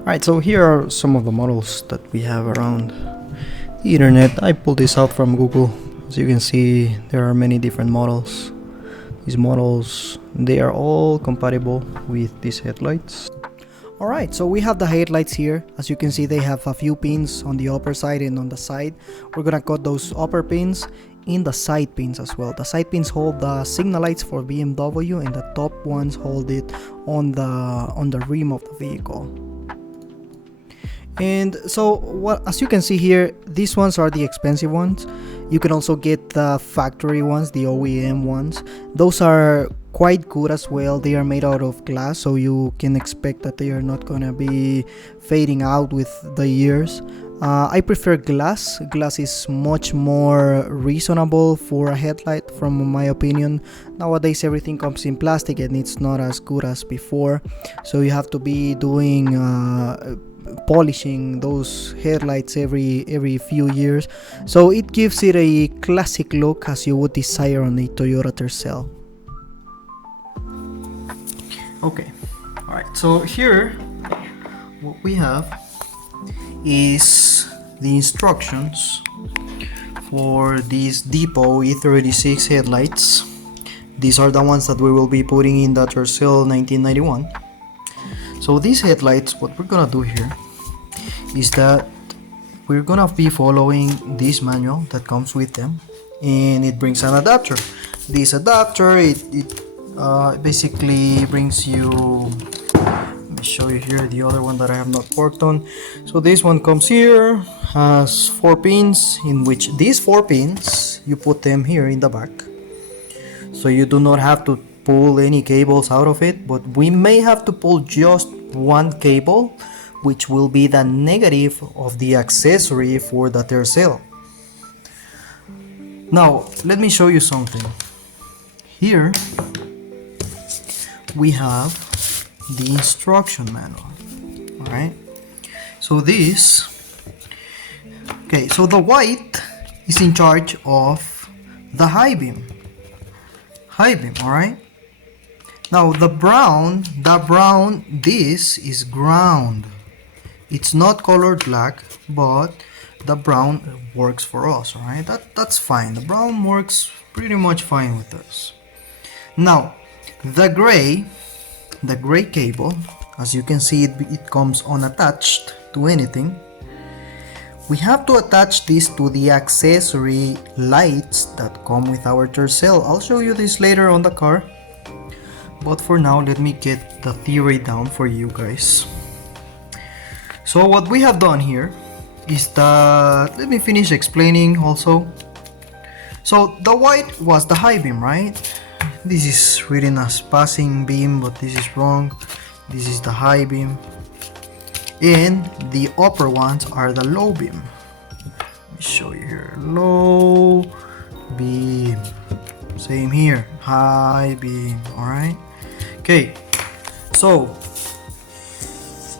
Alright, so here are some of the models that we have around the internet. I pulled this out from Google. As you can see, there are many different models. These models, they are all compatible with these headlights. Alright, so we have the headlights here. As you can see, they have a few pins on the upper side and on the side. We're gonna cut those upper pins in the side pins as well. The side pins hold the signal lights for BMW, and the top ones hold it on the rim of the vehicle. And so as you can see here, these ones are the expensive ones. You can also get the factory ones, the OEM ones. Those are quite good as well. They are made out of glass, so you can expect that they are not gonna be fading out with the years. I prefer glass. Glass is much more reasonable for a headlight, from my opinion. Nowadays everything comes in plastic and it's not as good as before, so you have to be doing polishing those headlights every few years, so it gives it a classic look as you would desire on a Toyota Tercel. Okay, alright, so here what we have is the instructions for these Depot E36 headlights. These are the ones that we will be putting in the Tercel 1991. So these headlights, what we're gonna do here is that we're gonna be following this manual that comes with them, and it brings an adapter. This adapter, it basically brings you, let me show you here the other one that I have not worked on. So this one comes here, has 4 pins, in which these 4 pins, you put them here in the back. So you do not have to pull any cables out of it, but we may have to pull just one cable, which will be the negative of the accessory for the Tercel. Now let me show you something. Here we have the instruction manual. Alright, so this, okay, so the white is in charge of the high beam. Alright, now the brown, this is ground. It's not colored black, but the brown works for us. Alright, that's fine. The brown works pretty much fine with us. Now the gray cable, as you can see, it comes unattached to anything. We have to attach this to the accessory lights that come with our Tercel. I'll show you this later on the car, but for now let me get the theory down for you guys. So what we have done here is that, let me finish explaining also. So the white was the high beam, right? This is written as passing beam, but this is wrong. This is the high beam, and the upper ones are the low beam. Let me show you here. Low beam, same here, high beam. Alright, okay, so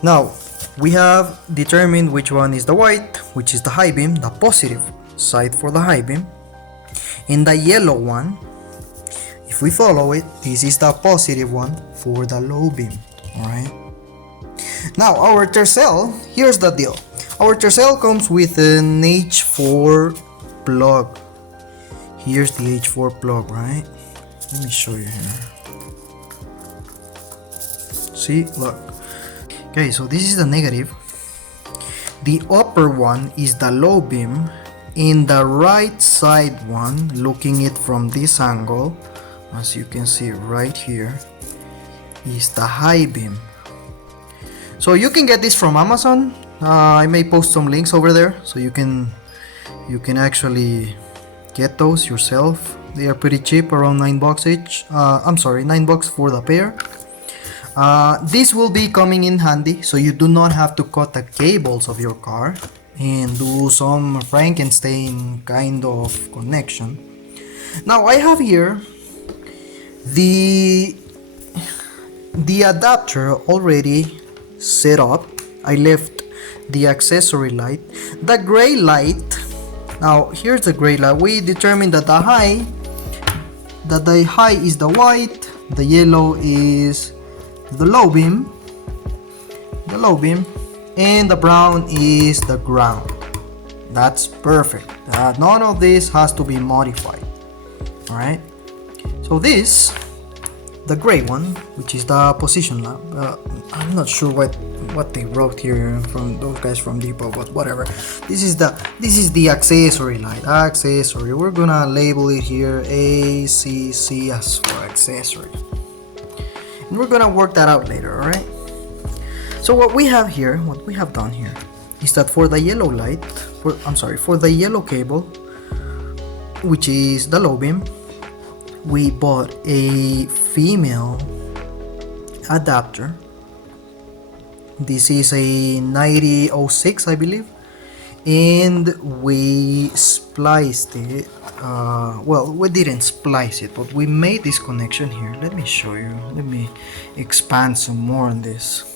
now we have determined which one is the white, which is the high beam, the positive side for the high beam, and the yellow one, if we follow it, this is the positive one for the low beam. Alright, now our Tercel, here's the deal. Our Tercel comes with an H4 plug. Here's the H4 plug, right? Let me show you here. See, look. Okay, so this is the negative. The upper one is the low beam. In the right side one, looking it from this angle, as you can see right here, is the high beam. So you can get this from Amazon. I may post some links over there, so you can actually get those yourself. They are pretty cheap, around $9 each. I'm sorry, $9 for the pair. This will be coming in handy, so you do not have to cut the cables of your car and do some Frankenstein kind of connection. Now I have here the adapter already set up. I left the accessory light, the gray light. Now here's the gray light. We determined that the high is the white, the yellow is the low beam, and the brown is the ground. That's perfect. None of this has to be modified. Alright, so this, the gray one, which is the position lamp, I'm not sure what they wrote here from those guys from Depot, but whatever. This is the accessory light. Accessory. We're gonna label it here ACC as for accessory, and we're gonna work that out later. All right. So what we have done here, is that for the yellow light, for the yellow cable, which is the low beam, we bought a female adapter. This is a 9006, I believe, and we spliced it. Well, we didn't splice it, but we made this connection here. Let me show you. Let me expand some more on this.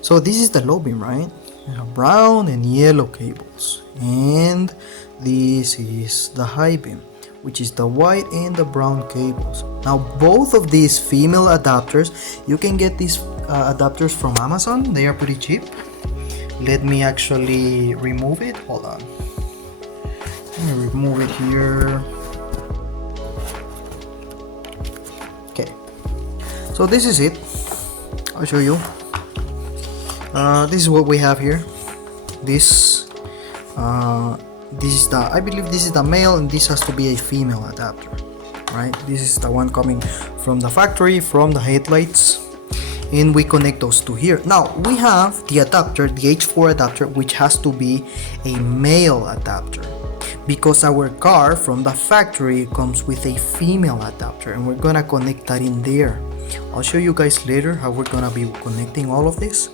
So this is the low beam, right? We have brown and yellow cables, and this is the high beam, which is the white and the brown cables. Now both of these female adapters, you can get these adapters from Amazon. They are pretty cheap. Let me actually remove it. Hold on. Let me remove it here. Okay. So this is it. I'll show you. This is what we have here. This is the, I believe this is the male, and this has to be a female adapter, right? This is the one coming from the factory, from the headlights, and we connect those two here. Now we have the adapter, the H4 adapter, which has to be a male adapter, because our car from the factory comes with a female adapter, and we're gonna connect that in there. I'll show you guys later how we're gonna be connecting all of this,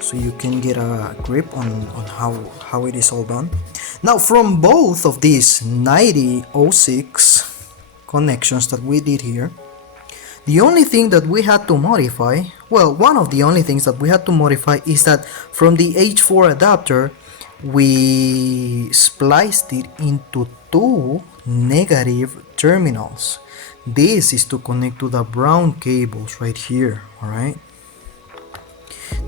so you can get a grip on how it is all done. Now from both of these 9006 connections that we did here, the only thing that we had to modify, well, one of the only things that we had to modify is that from the H4 adapter, we spliced it into two negative terminals. This is to connect to the brown cables right here, alright?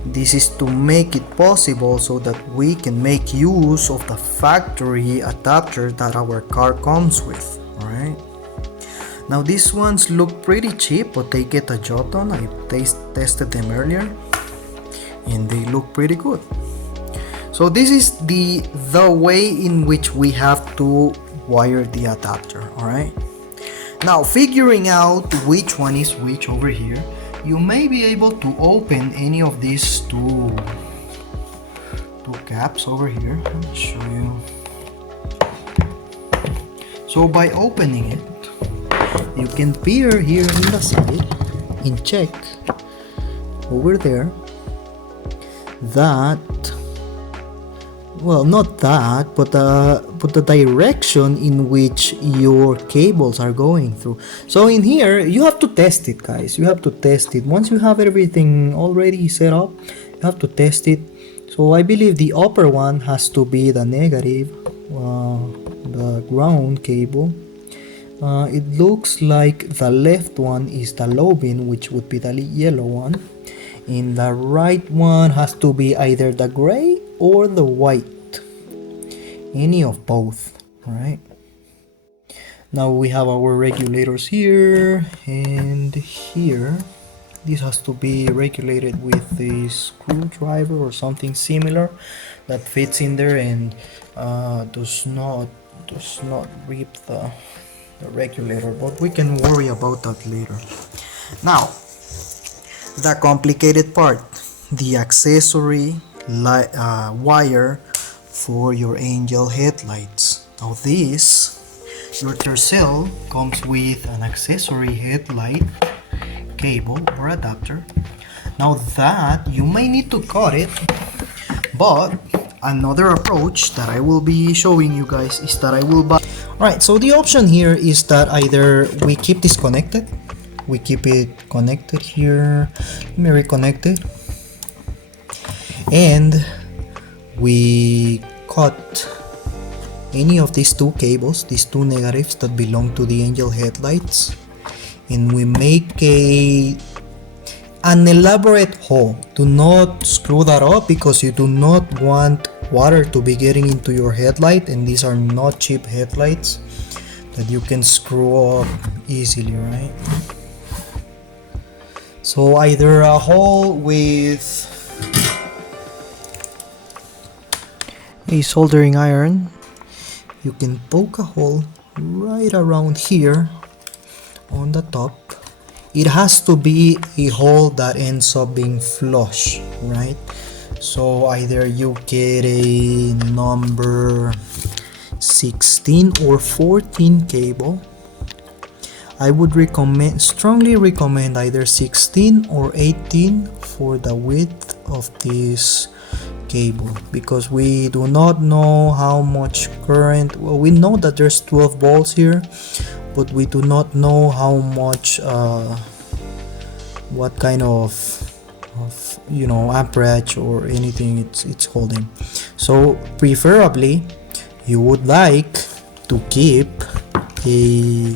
This is to make it possible so that we can make use of the factory adapter that our car comes with, alright? Now these ones look pretty cheap, but they get a job done. I tested them earlier and they look pretty good. So this is the way in which we have to wire the adapter, alright? Now figuring out which one is which over here, you may be able to open any of these two caps over here. Let me show you. So by opening it, you can peer here in the side and check over there that, well, not that, but the direction in which your cables are going through. So in here, you have to test it, guys. You have to test it. Once you have everything already set up, you have to test it. So I believe the upper one has to be the negative, the ground cable. It looks like the left one is the low beam, which would be the yellow one, and the right one has to be either the gray or the white, any of both. All right, now we have our regulators here and here. This has to be regulated with a screwdriver or something similar that fits in there and does not rip the regulator, but we can worry about that later. Now the complicated part, the accessory wire for your angel headlights. Now this, your Tercel comes with an accessory headlight cable or adapter. Now that you may need to cut it, but another approach that I will be showing you guys is that I will buy. Right, so the option here is that either we keep this connected, we keep it connected here, let me reconnect it, and we cut any of these two cables, these two negatives that belong to the angel headlights, and we make a an elaborate hole. Do not screw that up because you do not want water to be getting into your headlight, and these are not cheap headlights that you can screw up easily, right? So either a hole with a soldering iron, you can poke a hole right around here on the top. It has to be a hole that ends up being flush, right? So either you get a number 16 or 14 cable. I would strongly recommend either 16 or 18 for the width of this cable, because we do not know how much current. Well, we know that there's 12 volts here, but we do not know how much what kind of amperage or anything it's holding. So preferably you would like to keep a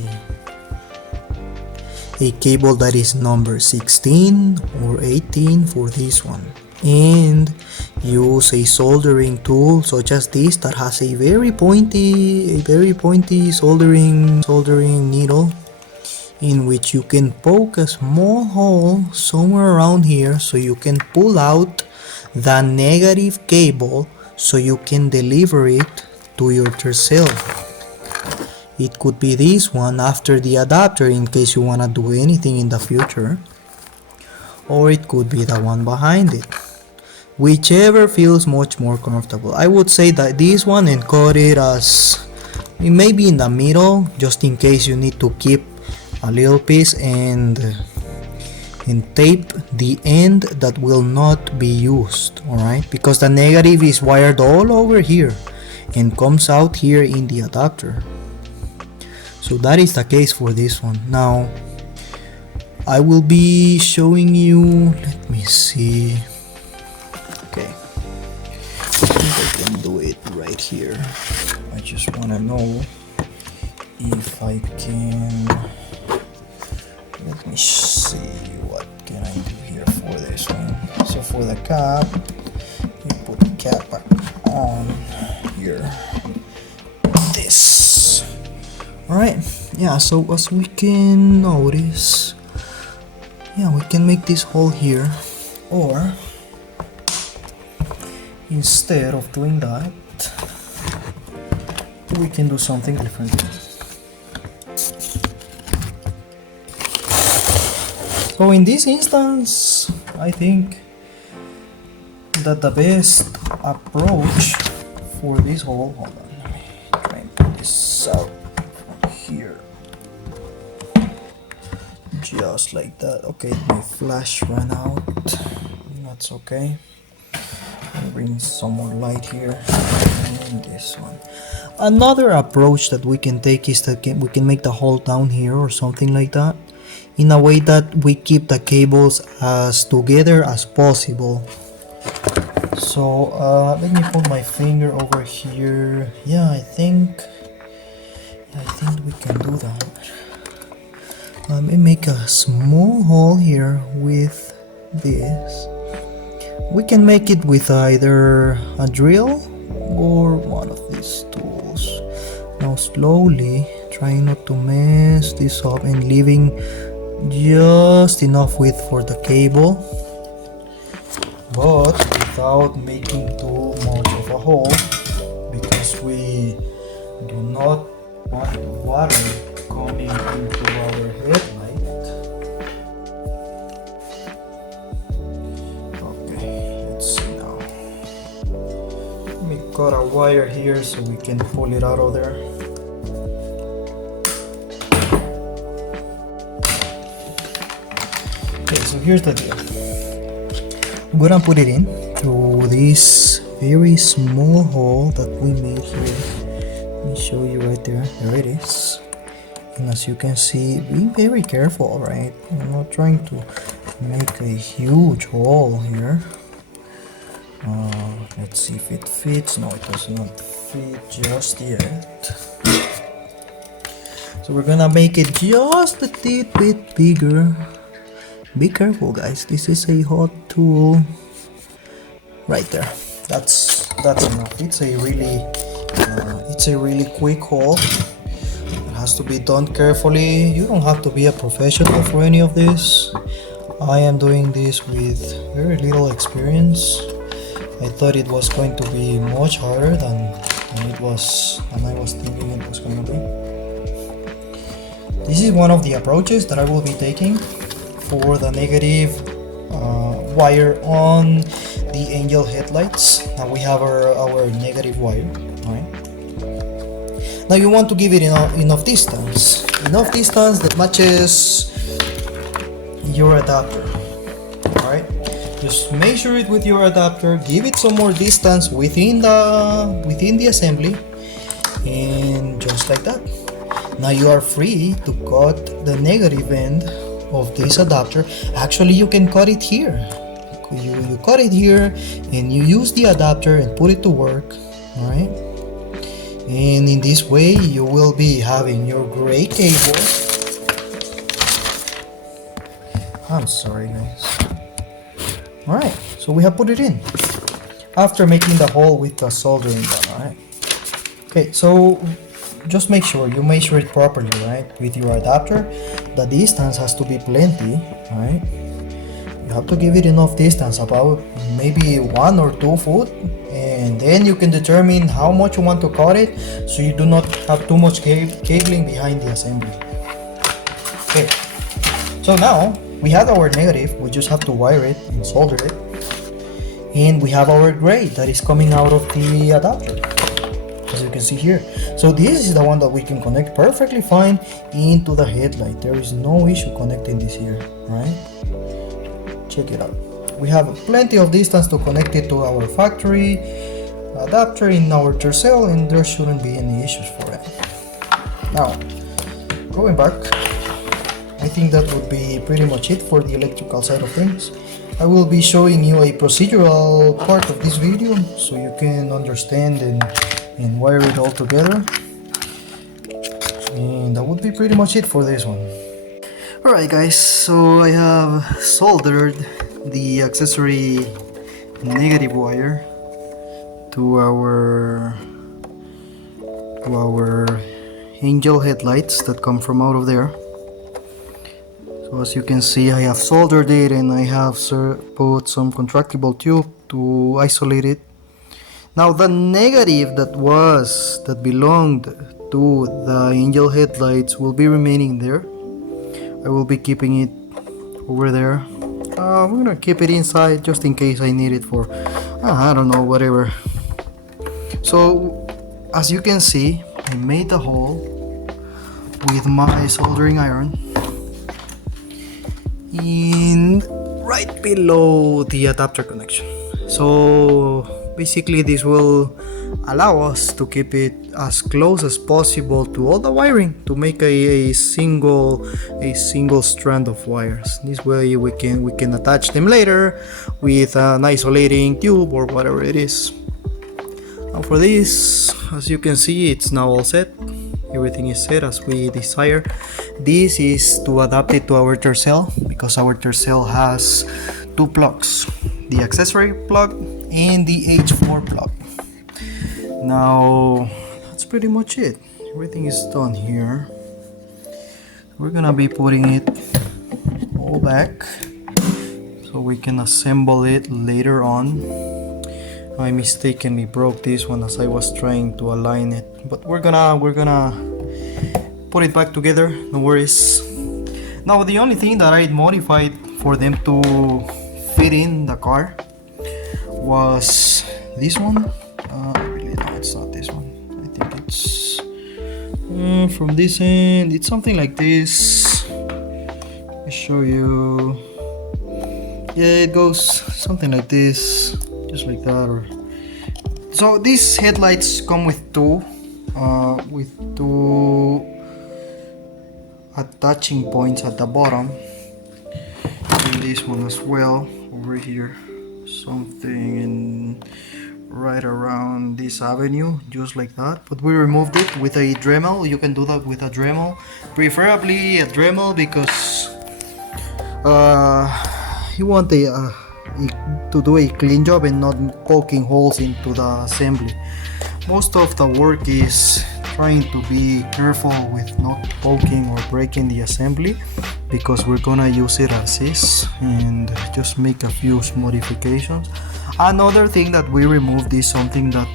cable that is number 16 or 18 for this one, and use a soldering tool such as this that has a very pointy soldering needle, in which you can poke a small hole somewhere around here so you can pull out the negative cable so you can deliver it to your Tercel. It could be this one after the adapter in case you want to do anything in the future, or it could be the one behind it, whichever feels much more comfortable. I would say that this one, and cut it as maybe in the middle, just in case you need to keep a little piece, and tape the end that will not be used, alright, because the negative is wired all over here and comes out here in the adapter. So that is the case for this one. Now I will be showing you, let me see, okay, I think I can do it right here. I just want to know if I can. Let me see, what can I do here for this one? So for the cap, you put the cap back on here. This. Alright, yeah, so as we can notice, yeah, we can make this hole here, or instead of doing that, we can do something different. So in this instance, I think that the best approach for this hole, hold on, let me try and put this out from here, just like that. Okay, my flash ran out, that's okay. I'll bring some more light here, and this one. Another approach that we can take is that we can make the hole down here or something like that, in a way that we keep the cables as together as possible. So let me put my finger over here. Yeah, I think we can do that. Let me make a small hole here with this. We can make it with either a drill or one of these tools. Now slowly, trying not to mess this up and leaving just enough width for the cable, but without making too much of a hole, because we do not want water coming into our headlight. Okay, let's see now. Let me cut a wire here so we can pull it out of there. Okay, so here's the deal. I'm gonna put it in through this very small hole that we made here. Let me show you right there. There it is. And as you can see, be very careful, right? I'm not trying to make a huge hole here. Let's see if it fits. No, it does not fit just yet. So we're gonna make it just a little bit bigger. Be careful, guys. This is a hot tool. Right there. That's enough. It's a really quick hole. It has to be done carefully. You don't have to be a professional for any of this. I am doing this with very little experience. I thought it was going to be much harder than I was thinking it was going to be. This is one of the approaches that I will be taking for the negative wire on the angel headlights. Now we have our negative wire, right? Now you want to give it enough distance that matches your adapter, alright? Just measure it with your adapter, give it some more distance within the assembly, and just like that. Now you are free to cut the negative end of this adapter. Actually, you can cut it here. You cut it here and you use the adapter and put it to work, alright? And in this way you will be having your gray cable. I'm sorry, guys. Alright, so we have put it in after making the hole with the soldering gun, alright? Okay, so just make sure you measure it properly, right? With your adapter, the distance has to be plenty, right? You have to give it enough distance, about maybe 1 or 2 foot, and then you can determine how much you want to cut it, so you do not have too much cabling behind the assembly. Okay, so now we have our negative. We just have to wire it and solder it, and we have our gray that is coming out of the adapter, as you can see here. So this is the one that we can connect perfectly fine into the headlight. There is no issue connecting this here, right? Check it out. We have plenty of distance to connect it to our factory adapter in our Tercel, and there shouldn't be any issues for it. Now, going back, I think that would be pretty much it for the electrical side of things. I will be showing you a procedural part of this video so you can understand and wire it all together. And that would be pretty much it for this one. Alright guys, so I have soldered the accessory negative wire to our angel headlights that come from out of there. So as you can see, I have soldered it and I have put some contractible tube to isolate it. Now the negative that belonged to the angel headlights will be remaining there. I will be keeping it over there. I'm gonna keep it inside just in case I need it for, I don't know, whatever. So as you can see, I made the hole with my soldering iron in right below the adapter connection. So basically this will allow us to keep it as close as possible to all the wiring to make a single strand of wires. This way we can attach them later with an isolating tube or whatever it is. Now for this, as you can see, it's now all set. Everything is set as we desire. This is to adapt it to our Tercel, because our Tercel has 2 plugs, the accessory plug and the H4 plug. Now that's pretty much it. Everything is done here. We're gonna be putting it all back so we can assemble it later on. I mistakenly broke this one as I was trying to align it, but we're gonna put it back together, no worries. Now the only thing that I modified for them to fit in the car was this one. Really, no, it's not this one. I think it's from this end. It's something like this. I'll show you. Yeah, it goes something like this, just like that. Or so these headlights come with two attaching points at the bottom, and this one as well over here, something in right around this avenue, just like that. But we removed it with a Dremel. You can do that with a Dremel, preferably a Dremel, because you want to do a clean job and not poking holes into the assembly. Most of the work is trying to be careful with not poking or breaking the assembly, because we're gonna use it as is and just make a few modifications. Another thing that we removed is something that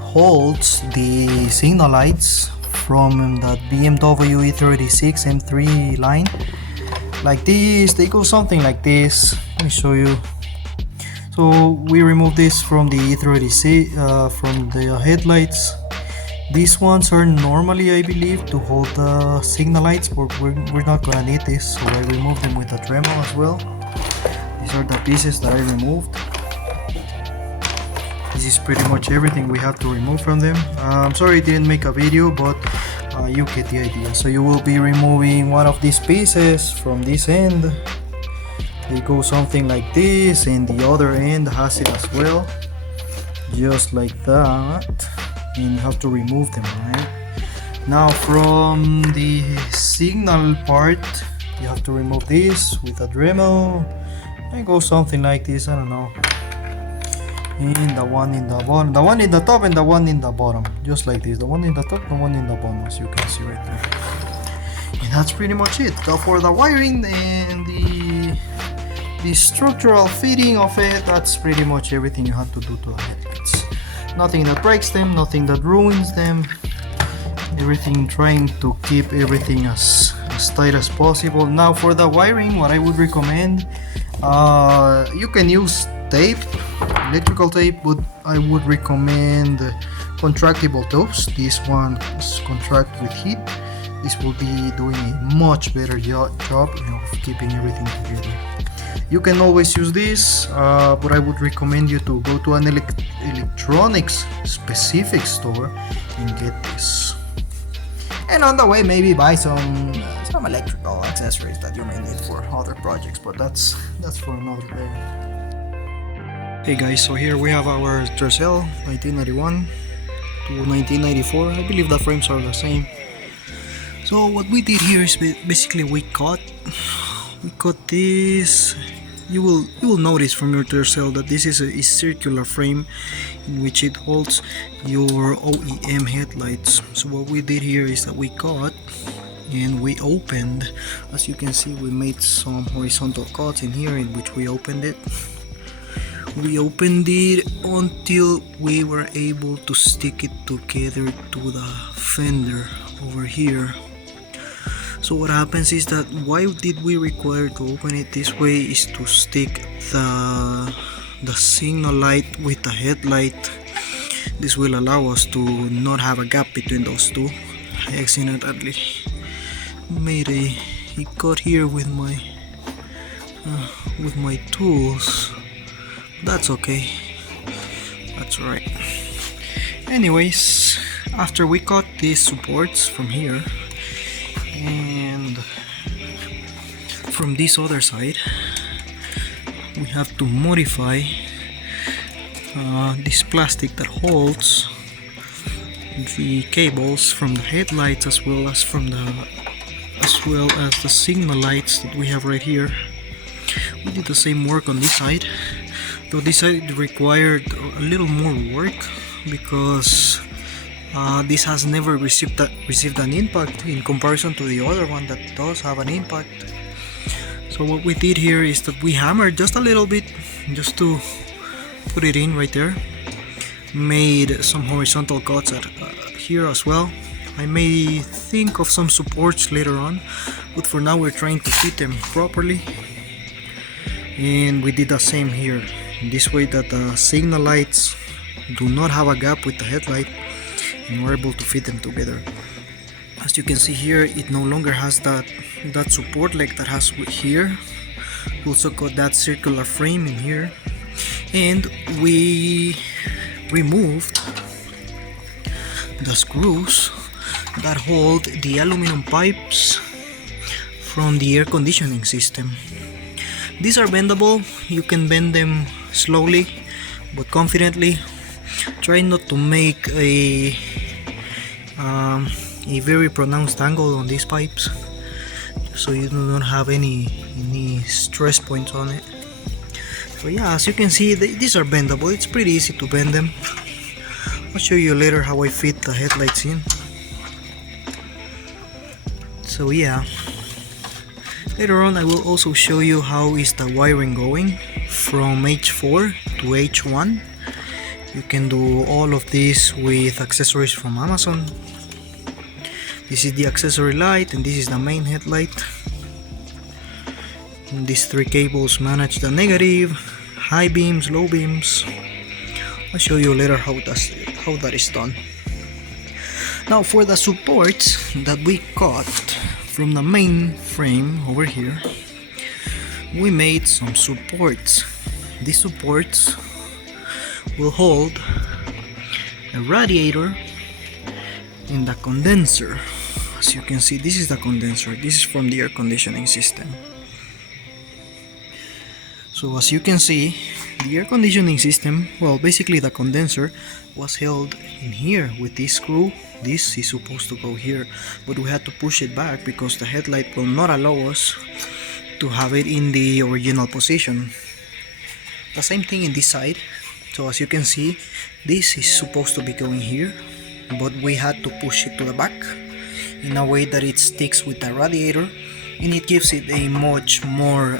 holds the signal lights from that BMW E36 M3 line. Like this, they go something like this. Let me show you. So we remove this from the E36, from the headlights. These ones are normally, I believe, to hold the signal lights, but we're not gonna need this, so I removed them with a Dremel as well. These are the pieces that I removed. This is pretty much everything we have to remove from them. I'm sorry I didn't make a video, but you get the idea. So you will be removing one of these pieces from this end. They go something like this, and the other end has it as well, just like that, and you have to remove them. Right now, from the signal part, you have to remove this with a Dremel, and go something like this. I don't know, and the one in the bottom, the one in the top, and the one in the bottom, just like this. The one in the top, the one in the bottom, as you can see right there. And that's pretty much it. So for the wiring and the structural fitting of it, that's pretty much everything you have to do to the headlights. Nothing that breaks them, nothing that ruins them. Everything, trying to keep everything as tight as possible. Now for the wiring, what I would recommend, you can use tape, electrical tape, but I would recommend contractible tubes. This one is contract with heat. This will be doing a much better job of keeping everything together. You can always use this, but I would recommend you to go to an electronics specific store and get this. And on the way, maybe buy some electrical accessories that you may need for other projects, but that's for another day. Hey guys, so here we have our Tercel 1991 to 1994. I believe the frames are the same. So what we did here is basically we cut this. You will notice from your Tercel that this is a circular frame in which it holds your OEM headlights. So what we did here is that we cut and we opened. As you can see, we made some horizontal cuts in here in which we opened it. We opened it until we were able to stick it together to the fender over here. So what happens is that why did we require to open it this way is to stick the signal light with the headlight. This will allow us to not have a gap between those two. I accidentally made a cut here with my tools. That's okay. That's alright. Anyways, after we cut these supports from here, and from this other side, we have to modify this plastic that holds the cables from the headlights as well as the signal lights that we have right here. We did the same work on this side, though this side required a little more work because this has never received an impact in comparison to the other one that does have an impact. So what we did here is that we hammered just a little bit just to put it in right there. Made some horizontal cuts here as well. I may think of some supports later on, but for now we're trying to fit them properly. And we did the same here, this way that the signal lights do not have a gap with the headlight, and we're able to fit them together. As you can see here, it no longer has that support leg that has here. We also got that circular frame in here, and we removed the screws that hold the aluminum pipes from the air conditioning system. These are bendable. You can bend them slowly but confidently. Try not to make a very pronounced angle on these pipes. so you do not have any stress points on it. So yeah, as you can see, these are bendable. It's pretty easy to bend them. I'll show you later how I fit the headlights in. So yeah, later on I will also show you how is the wiring going from H4 to H1. You can do all of this with accessories from Amazon. This is the accessory light and this is the main headlight. And these three cables manage the negative, high beams, low beams. I'll show you later how that is done. Now for the supports that we cut from the main frame over here, we made some supports. These supports will hold a radiator and the condenser. As you can see, this is the condenser. This is from the air conditioning system. So as you can see, the air conditioning system, well, basically the condenser was held in here with this screw. This is supposed to go here, but we had to push it back because the headlight will not allow us to have it in the original position. The same thing in this side. So as you can see, this is supposed to be going here, but we had to push it to the back in a way that it sticks with the radiator and it gives it a much more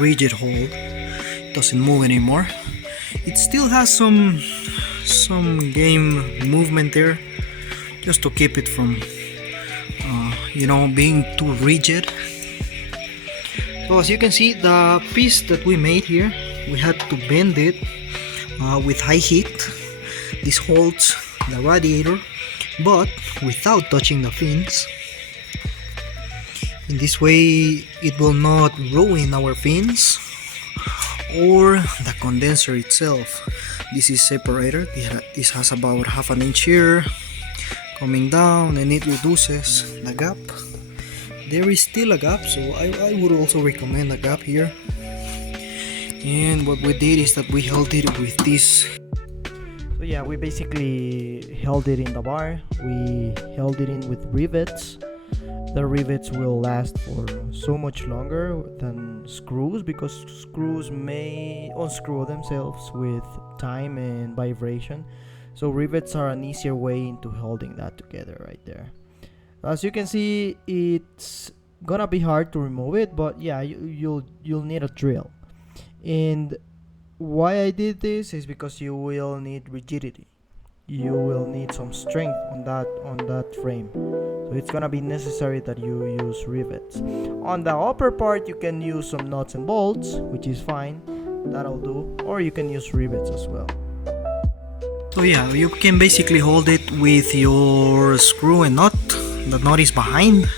rigid hold. It doesn't move anymore. It still has some game movement there, just to keep it from being too rigid. So as you can see, the piece that we made here, we had to bend it with high heat. This holds the radiator but without touching the fins. In this way it will not ruin our fins or the condenser itself. This is separated. This has about half an inch here coming down and it reduces the gap. There is still a gap, so I would also recommend a gap here. And what we did is that we held it with this. So yeah, we basically held it in the bar. We held it in with rivets. The rivets will last for so much longer than screws because screws may unscrew themselves with time and vibration. So rivets are an easier way into holding that together right there. As you can see, it's gonna be hard to remove it, but yeah, you'll need a drill. And why I did this is because you will need rigidity. You will need some strength on that frame. So it's gonna be necessary that you use rivets. On the upper part you can use some nuts and bolts, which is fine, that'll do, or you can use rivets as well. So yeah, you can basically hold it with your screw and nut. The nut is behind.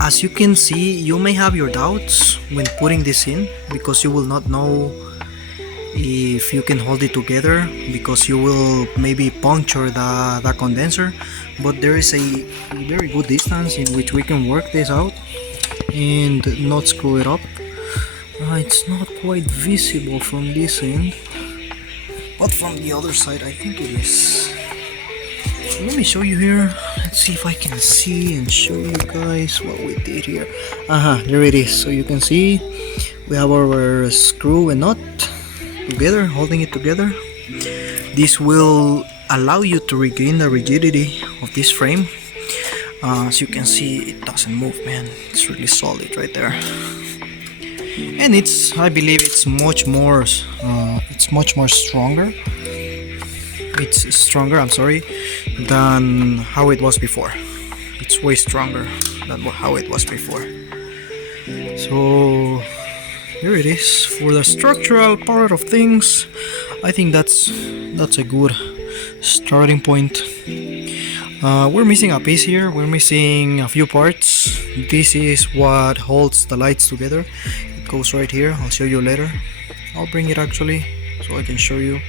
As you can see, you may have your doubts when putting this in because you will not know if you can hold it together because you will maybe puncture the condenser, but there is a very good distance in which we can work this out and not screw it up. It's not quite visible from this end, but from the other side I think it is. Let me show you here. Let's see if I can see and show you guys what we did here. There it is. So you can see we have our screw and nut together, holding it together. This will allow you to regain the rigidity of this frame. As you can see, it doesn't move, man. It's really solid right there. And I believe it's much more stronger. It's stronger, than how it was before. It's way stronger than how it was before. So here it is. For the structural part of things, I think that's a good starting point. We're missing a piece here. We're missing a few parts. This is what holds the lights together. It goes right here. I'll show you later. I'll bring it actually so I can show you.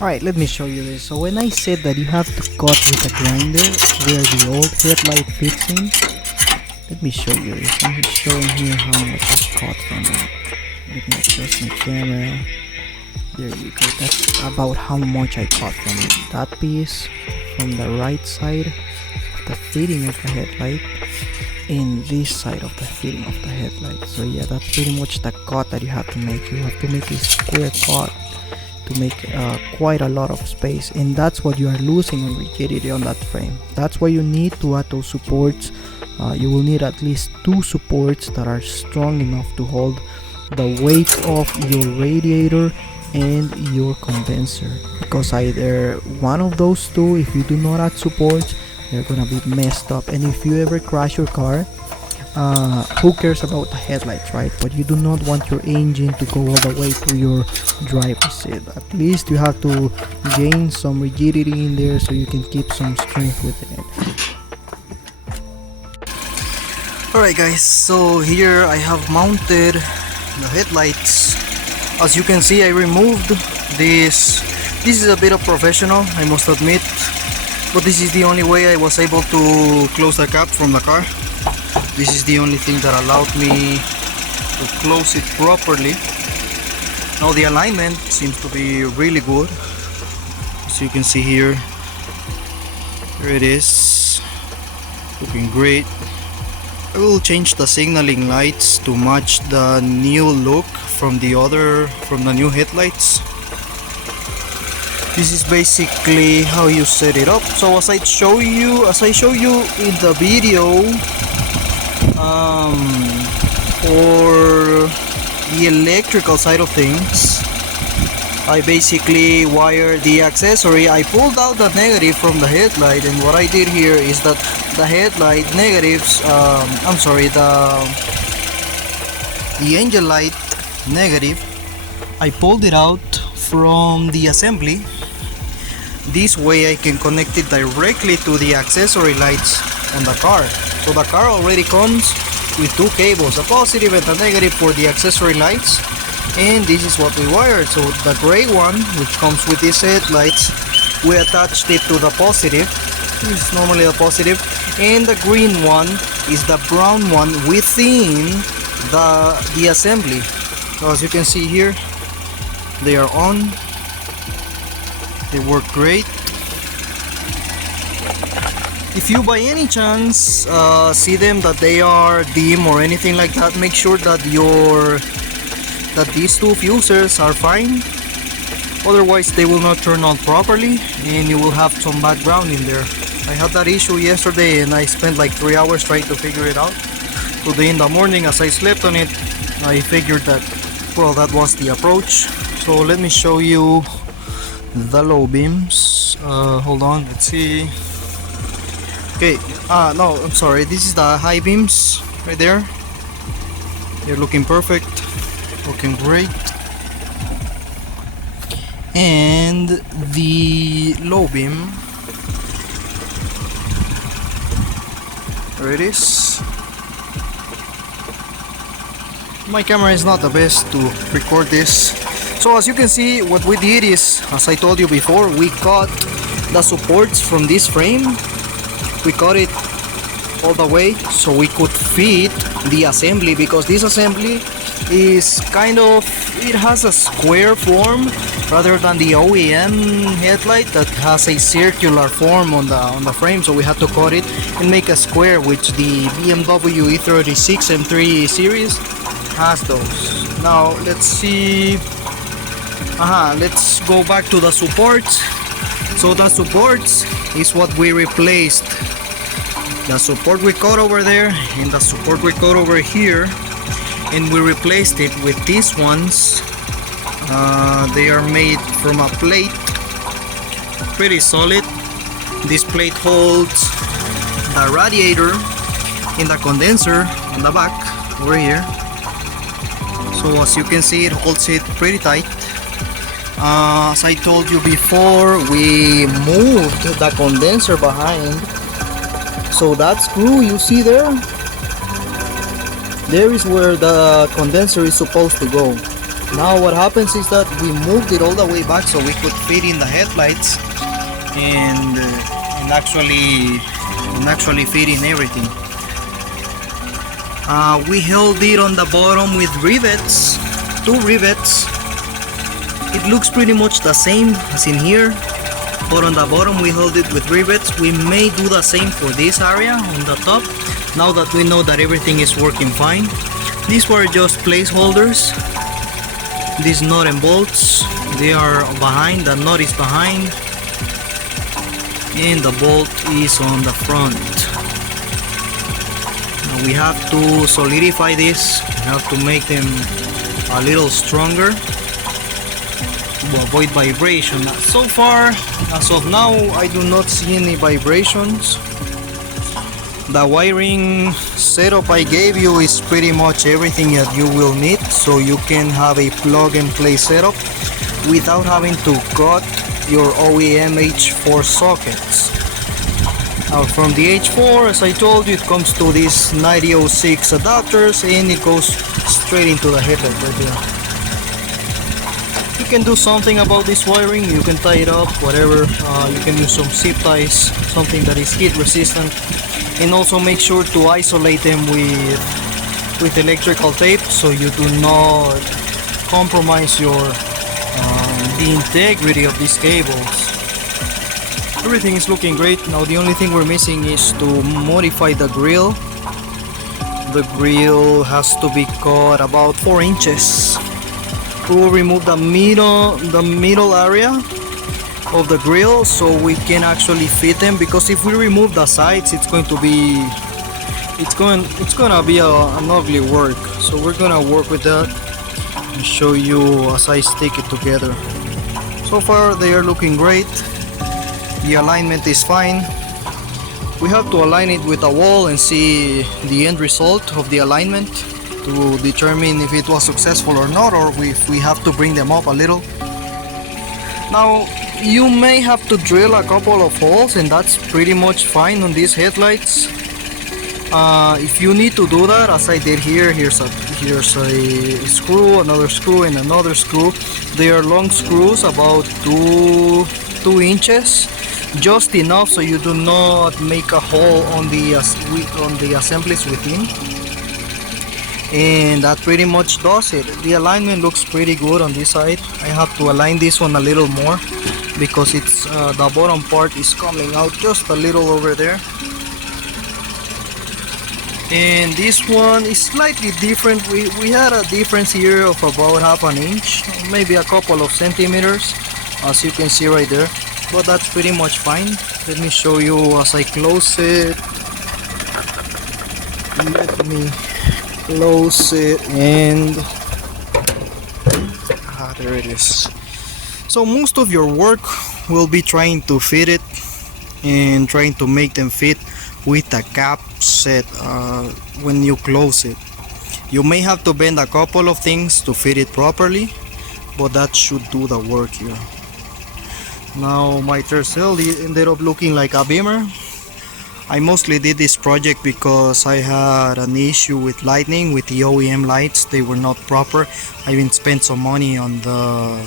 Alright, let me show you this. So when I said that you have to cut with a grinder where the old headlight fits in, let me show you this. I'm just showing here how much I cut from it. Let me adjust my camera. There you go. That's about how much I cut from it. That piece from the right side the fitting of the headlight and this side of the fitting of the headlight. So yeah, that's pretty much the cut that you have to make. You have to make a square cut to make quite a lot of space, and that's what you are losing on rigidity on that frame. That's why you need to add those supports. You will need at least 2 supports that are strong enough to hold the weight of your radiator and your condenser, because either one of those two, if you do not add supports, they're gonna be messed up. And if you ever crash your car, who cares about the headlights, right? But you do not want your engine to go all the way to your driver's seat. At least you have to gain some rigidity in there so you can keep some strength within it. Alright guys, so here I have mounted the headlights. As you can see, I removed this. This is a bit of professional, I must admit, but this is the only way I was able to close the cap from the car. This is the only thing that allowed me to close it properly. Now the alignment seems to be really good. As you can see here, here it is, looking great. I will change the signaling lights to match the new look from the new headlights. This is basically how you set it up. So as I show you in the video, for the electrical side of things, I basically wired the accessory. I pulled out the negative from the headlight, and what I did here is that the headlight negatives, the engine light negative, I pulled it out from the assembly. This way I can connect it directly to the accessory lights on the car. So the car already comes with 2 cables, a positive and a negative for the accessory lights, and this is what we wired. So the gray one, which comes with these headlights, we attached it to the positive. This is normally the positive, and the green one is the brown one within the assembly. So as you can see here, they are on. They work great. If you by any chance see them that they are dim or anything like that, make sure that these 2 fusers are fine. Otherwise they will not turn on properly and you will have some background in there. I had that issue yesterday and I spent like 3 hours trying to figure it out. Today in the morning, as I slept on it, I figured that, well, that was the approach. So let me show you the low beams. Hold on, let's see. Okay, no, I'm sorry, this is the high beams right there. They're looking perfect, looking great. And the low beam, there it is. My camera is not the best to record this. So as you can see, what we did is, as I told you before, we cut the supports from this frame. We cut it all the way so we could fit the assembly, because this assembly is kind of, it has a square form rather than the OEM headlight that has a circular form on the frame. So we had to cut it and make a square, which the BMW E36 M3 series has those. Now let's see. Let's go back to the supports. So the supports is what we replaced. The support we cut over there and the support we cut over here, and we replaced it with these ones. They are made from a plate, pretty solid. This plate holds the radiator and the condenser on the back over here. So as you can see, it holds it pretty tight. As I told you before, we moved the condenser behind. So that screw you see there, there is where the condenser is supposed to go. Now what happens is that we moved it all the way back so we could fit in the headlights and actually fit in everything. We held it on the bottom with rivets, 2 rivets. It looks pretty much the same as in here. but on the bottom we hold it with rivets. We may do the same for this area on the top, now that we know that everything is working fine. These were just placeholders. These nut and bolts, they are behind, the nut is behind, and the bolt is on the front. Now we have to solidify this, we have to make them a little stronger to avoid vibration. So far, as of now, I do not see any vibrations. The wiring setup I gave you is pretty much everything that you will need, so you can have a plug and play setup without having to cut your OEM H4 sockets. Now from the H4, as I told you, it comes to these 9006 adapters and it goes straight into the headlight right there. You can do something about this wiring, you can tie it up, whatever. You can use some zip ties, something that is heat resistant, and also make sure to isolate them with electrical tape so you do not compromise the integrity of these cables. Everything is looking great. Now the only thing we're missing is to modify the grill. The grill has to be cut about 4 inches. We will remove the middle area of the grill so we can actually fit them, because if we remove the sides, it's gonna be an ugly work. So we're gonna work with that and show you as I stick it together. So far they are looking great. The alignment is fine. We have to align it with the wall and see the end result of the alignment to determine if it was successful or not, or if we have to bring them up a little. Now you may have to drill a couple of holes, and that's pretty much fine on these headlights. If you need to do that, as I did here, here's a screw, another screw, and another screw. They are long screws, about 2 inches, just enough so you do not make a hole on the assemblies within. And that pretty much does it. The alignment looks pretty good on this side. I have to align this one a little more because it's the bottom part is coming out just a little over there. And this one is slightly different. We had a difference here of about half an inch, maybe a couple of centimeters, as you can see right there, but that's pretty much fine. Let me show you as I close it. Let me close it, and there it is. So most of your work will be trying to fit it and trying to make them fit with a cap set when you close it. You may have to bend a couple of things to fit it properly, but that should do the work here. Now my Tercel ended up looking like a Beamer. I mostly did this project because I had an issue with lighting with the OEM lights. They were not proper. I even spent some money on the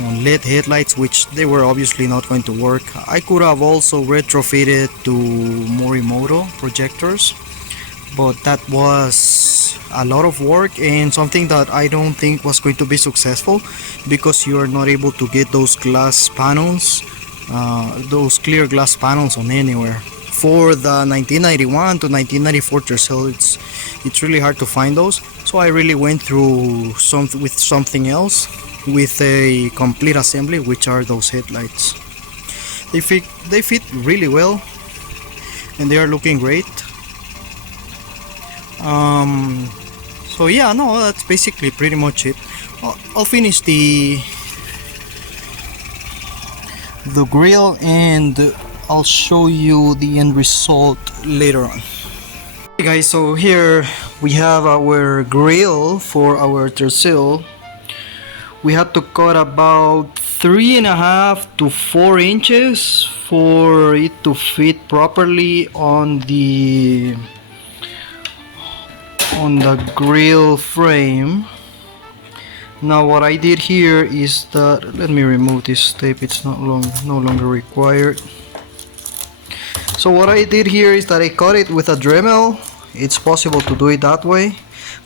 LED headlights, which they were obviously not going to work. I could have also retrofitted to Morimoto projectors, but that was a lot of work and something that I don't think was going to be successful, because you are not able to get those glass panels, those clear glass panels on anywhere. For the 1991 to 1994 Tercel, it's really hard to find those. So I really went through something else with a complete assembly, which are those headlights. They fit really well and they are looking great. So yeah, no, that's basically pretty much it. I'll finish the grill and I'll show you the end result later on. Hey guys, so here we have our grill for our Tercel. We had to cut about 3.5 to 4 inches for it to fit properly on the grill frame. Now what I did here is that, let me remove this tape, it's no longer required. So what I did here is that I cut it with a Dremel. It's possible to do it that way,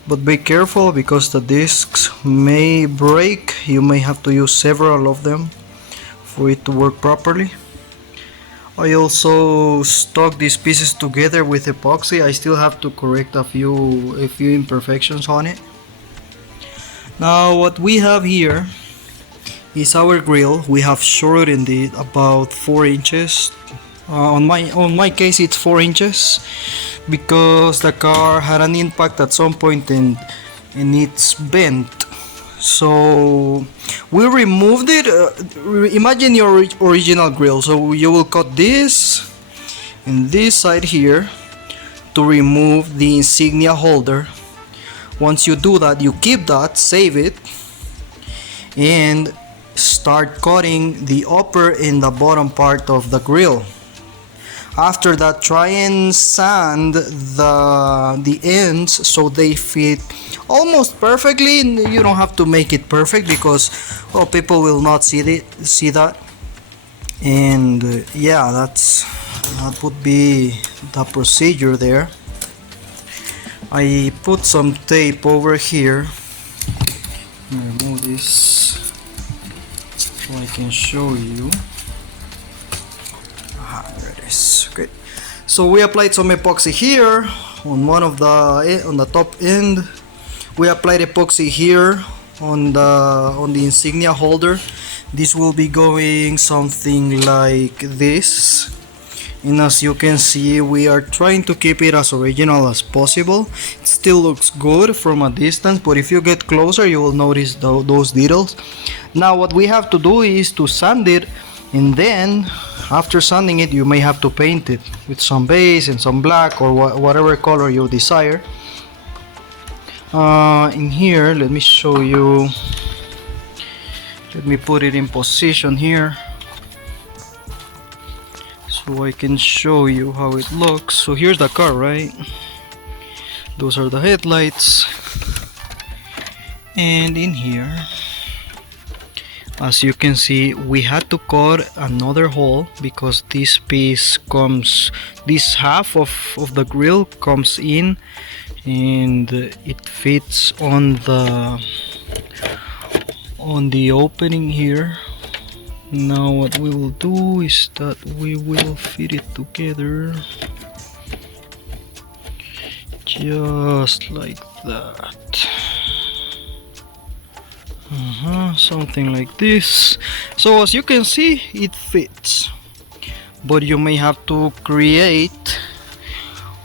but be careful because the discs may break. You may have to use several of them for it to work properly. I also stuck these pieces together with epoxy. I still have to correct a few imperfections on it. Now what we have here is our grill. We have shortened it about 4 inches. On my case it's 4 inches because the car had an impact at some point and it's bent. So we removed it. Imagine your original grill. So you will cut this and this side here to remove the insignia holder. Once you do that, you keep that, save it, and start cutting the upper and the bottom part of the grill. After that, try and sand the ends so they fit almost perfectly. You don't have to make it perfect because, well, people will not see that. And yeah, that would be the procedure there. I put some tape over here. Remove this so I can show you. There it is. Great. So we applied some epoxy here on the top end. We applied epoxy here on the insignia holder. This will be going something like this. And as you can see, we are trying to keep it as original as possible. It still looks good from a distance, but if you get closer, you will notice those details. Now what we have to do is to sand it, and then after sanding it, you may have to paint it with some base and some black or whatever color you desire. In here, let me show you. Let me put it in position here so I can show you how it looks. So here's the car, right? Those are the headlights. And in here, as you can see, we had to cut another hole because this piece comes, this half of the grill comes in and it fits on the opening here. Now what we will do is that we will fit it together just like that. Something like this. So as you can see, it fits, but you may have to create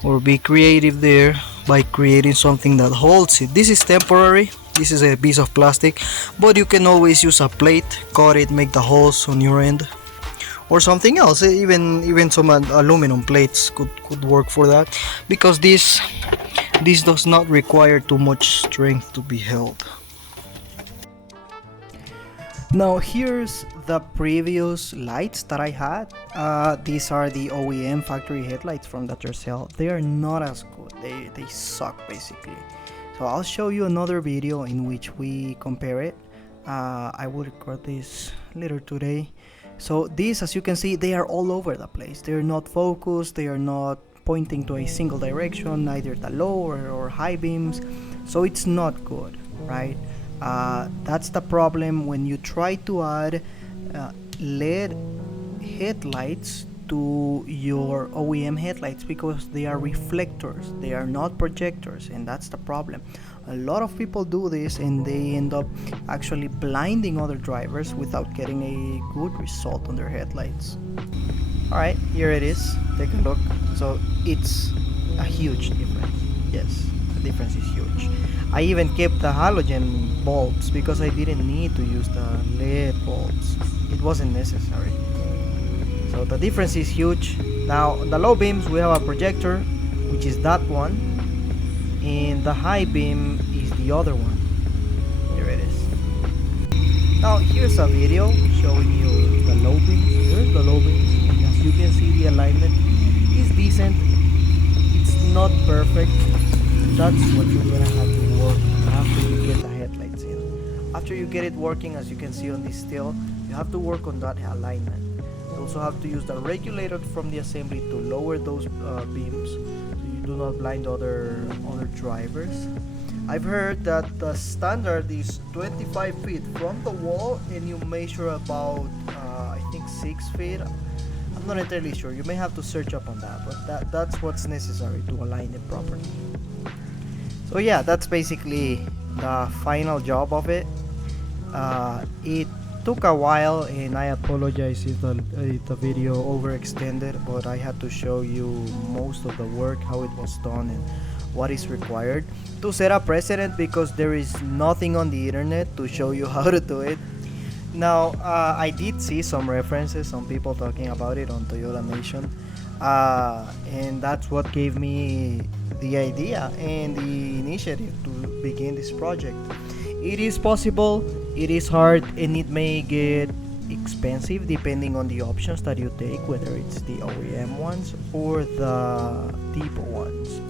or be creative there by creating something that holds it. This is temporary. This is a piece of plastic, but you can always use a plate, cut it, make the holes on your end, or something else. Even some aluminum plates could work for that, because this does not require too much strength to be held. Now here's the previous lights that I had. These are the OEM factory headlights from the Tercel. They are not as good. They suck basically. So I'll show you another video in which we compare it. I will record this later today. So these, as you can see, they are all over the place. They're not focused. They are not pointing to a single direction, neither the low or high beams. So it's not good, right? That's the problem when you try to add LED headlights to your OEM headlights, because they are reflectors, they are not projectors, and that's the problem. A lot of people do this and they end up actually blinding other drivers without getting a good result on their headlights. Alright, here it is. Take a look. So it's a huge difference. Yes, the difference is huge. I even kept the halogen bulbs because I didn't need to use the LED bulbs. It wasn't necessary. So the difference is huge. Now the low beams, we have a projector, which is that one, and the high beam is the other one. Here it is. Now here's a video showing you the low beams. Here's the low beams. And as you can see, the alignment is decent. It's not perfect. That's what you're gonna have to work after you get the headlights in. After you get it working, as you can see on this still, you have to work on that alignment. You also have to use the regulator from the assembly to lower those beams so you do not blind other drivers. I've heard that the standard is 25 feet from the wall and you measure about I think 6 feet. I'm not entirely sure. You may have to search up on that, but that's what's necessary to align it properly. So yeah, that's basically the final job of it. It took a while, and I apologize if the video overextended, but I had to show you most of the work, how it was done, and what is required to set a precedent, because there is nothing on the internet to show you how to do it. Now, I did see some references, some people talking about it on Toyota Nation, and that's what gave me the idea and the initiative to begin this project. It is possible, it is hard, and it may get expensive depending on the options that you take, whether it's the OEM ones or the depot ones.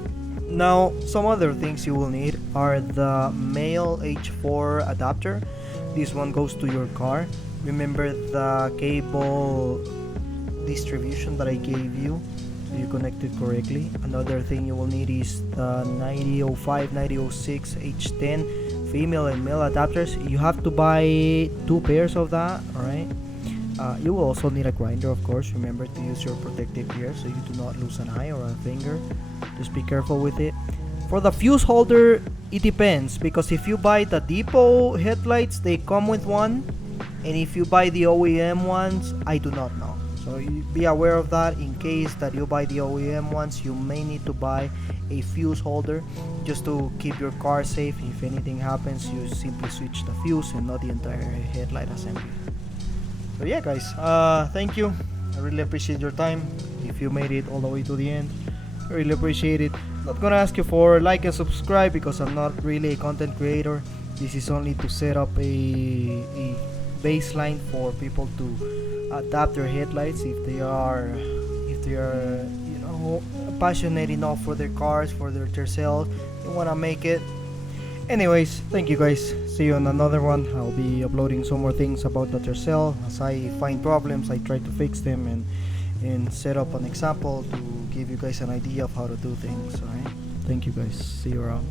Now, some other things you will need are the male H4 adapter. This one goes to your car. Remember the cable distribution that I gave you, so you connect it correctly. Another thing you will need is the 9005, 9006 H10 female and male adapters. You have to buy 2 pairs of that, alright? You will also need a grinder, of course. Remember to use your protective gear so you do not lose an eye or a finger. Just be careful with it. For the fuse holder, it depends, because if you buy the depot headlights, they come with one, and if you buy the OEM ones, I do not know. So you be aware of that. In case that you buy the OEM ones, you may need to buy a fuse holder just to keep your car safe. If anything happens, you simply switch the fuse and not the entire headlight assembly. So yeah guys, thank you. I really appreciate your time. If you made it all the way to the end, I really appreciate it. Not gonna ask you for like and subscribe because I'm not really a content creator. This is only to set up a baseline for people to adapt their headlights if they are you know, passionate enough for their cars, for their Tercel. They wanna make it. Anyways, thank you guys. See you on another one. I'll be uploading some more things about the Tercel. As I find problems, I try to fix them and set up an example to give you guys an idea of how to do things. Alright? Thank you guys. See you around.